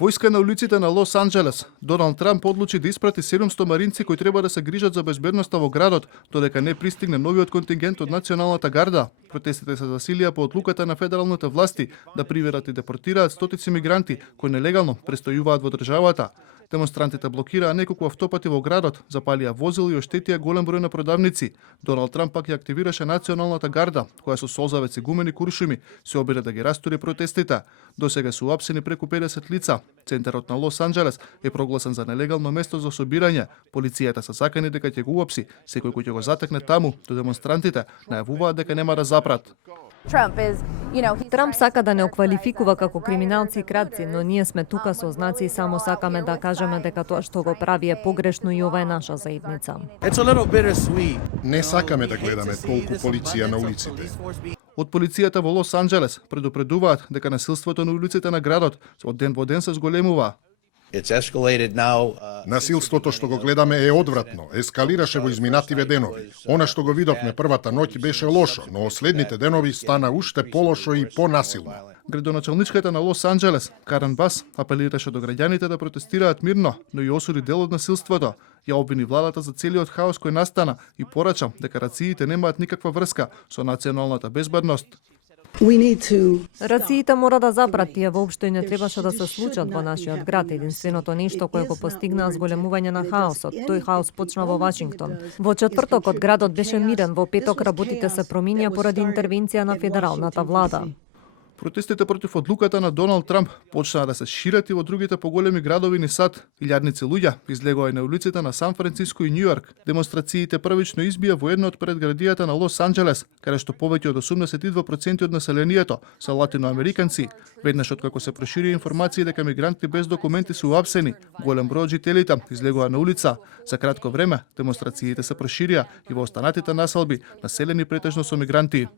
Војска на улиците на Лос Анџелес. Доналд Трамп одлучи да испрати 700 маринци кои треба да се грижат за безбедноста во градот, додека не пристигне новиот контингент од Националната гарда. Протестите се засилија по одлуката на федералните власти да приверат и депортираат стотици мигранти кои нелегално престојуваат во државата. Демонстрантите блокираа неколку автопати во градот, запалија возила и оштетија голем број на продавници. Доналд Трамп пак ја активираше Националната гарда, која со солзавеци, гумени куршуми се обиде да ги растури протестите. Досега се уапсени преку 50 лица. Центарот на Лос Анџелес е прогласен за нелегално место за собирање. Полицијата се сакани дека ќе го уапси секој кој ќе го затекне таму, до демонстрантите најавуваат дека нема да запрат. Трамп сака да не оквалификува како криминалци и крадци, но ние сме тука со знаци и само сакаме да кажеме дека тоа што го прави е погрешно и ова е наша заедница. Не сакаме да гледаме толку полиција на улиците. Од полицијата во Лос Анџелес предупредуваат дека насилството на улиците на градот од ден во ден се зголемува. Насилството што го гледаме е одвратно, ескалираше во изминативе денови. Она што го видовме првата ноќ беше лошо, но следните денови стана уште полошо и понасилно. Градоначалничката на Лос Анџелес, Карен Бас, апелираше до граѓаните да протестираат мирно, но и осуди дел од насилството. Ја обвини владата за целиот хаос кој настана и порача дека рациите немаат никаква врска со националната безбедност. Рациите мора да запрат, тие воопшто и не требаше да се случат во нашиот град. Единственото нешто кое го постигнаа зголемување на хаосот. Тој хаос почна во Вашингтон. Во четвртокот градот беше мирен, во петок работите се проминија поради интервенција на федералната влада. Протестите против одлуката на Доналд Трамп почнаа да се шират и во другите поголеми градови низ САД. Илјадници луѓе излегоа и на улиците на Сан Франциско и Њу Јорк. Демонстрациите првично избија во едно од предградијата на Лос Анџелес, каде што повеќе од 82% од населението се латиноамериканци. Веднаш откако се проширија информации дека мигранти без документи се уапсени, голем број од жителите излегоа на улица. За кратко време демонстрациите се проширија и во останатите населби, населени претежно со мигранти.